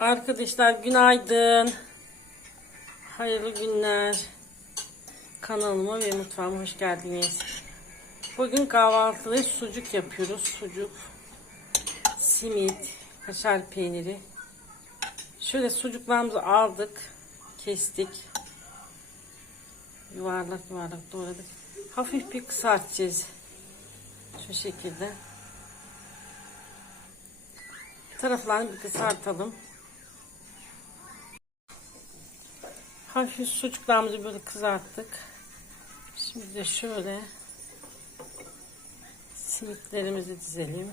Arkadaşlar günaydın. Hayırlı günler. Kanalıma ve mutfağıma hoş geldiniz. Bugün kahvaltıda sucuk yapıyoruz. Sucuk, simit, kaşar peyniri. Şöyle sucuklarımızı aldık, kestik. Yuvarlak yuvarlak doğradık. Hafif bir kısaltacağız. Şu şekilde. Taraflarını bir kısaltalım. Hafif sucuklarımızı böyle kızarttık. Şimdi de şöyle simitlerimizi dizelim.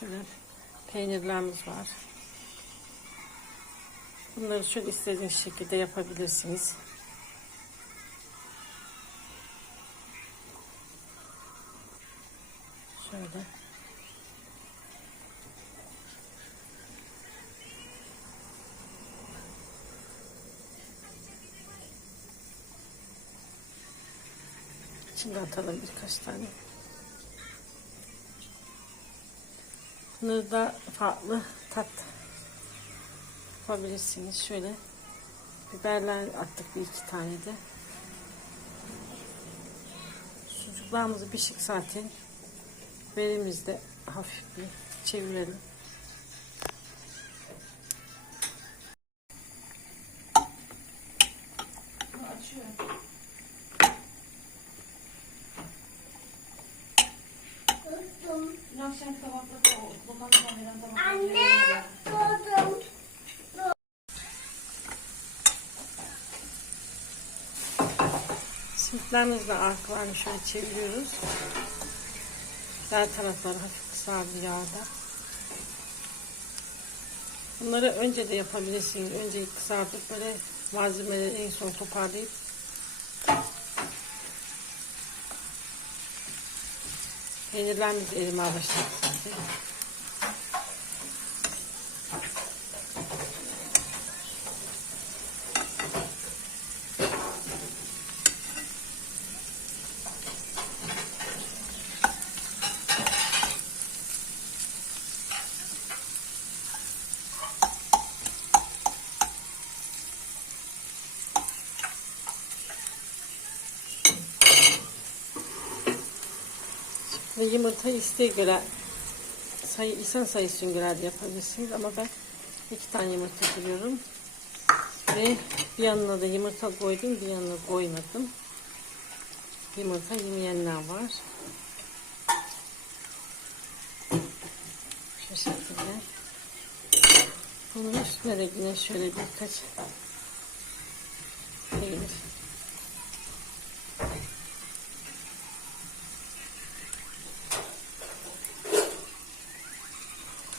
Şöyle peynirlerimiz var. Bunları şöyle istediğiniz şekilde yapabilirsiniz. Şöyle. Şimdi atalım birkaç tane. Bunları da farklı tat yapabilirsiniz. Şöyle biberler attık bir iki tane de. Sucuklarımızı pişik zaten. Biberimizde hafif bir çevirelim. Anne, Simitlerimizle arkalarını şöyle çeviriyoruz. Her tarafları hafif kızardı yağda. Bunları önce de yapabilirsiniz. Önce kızartıp böyle malzemeleri en son toparlayıp peynirlerimizi erimeye başladık. Ve yumurta isteğe göre sayı, insan sayısına göre de yapabilirsiniz ama ben iki tane yumurta kırıyorum. Ve bir yanına da yumurta koydum, bir yanına koymadım. Yumurta yemeyenler var. Şu şekilde. Bunun üstüne de yine şöyle birkaç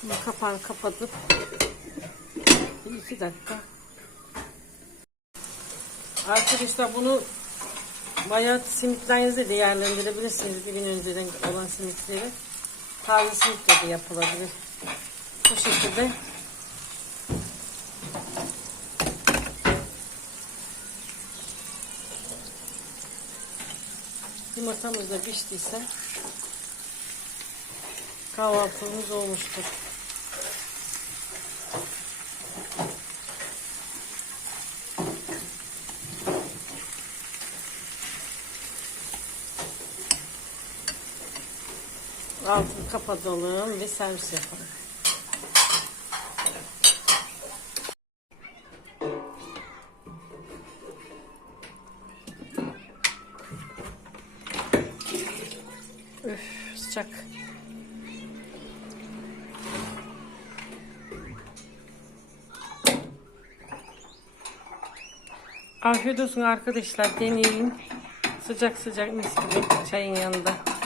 Şimdi kapağını kapatıp bir iki dakika. Arkadaşlar bunu bayağı simitlerinizle değerlendirebilirsiniz. Bir gün önceden olan simitleri. Taze simitle de yapılabilir. Bu şekilde yumurtamız da piştiyse kahvaltımız olmuştur. Altını kapatalım ve servis yapalım. Üf sıcak. Afiyet olsun arkadaşlar deneyin. Sıcak sıcak mis gibi çayın yanında.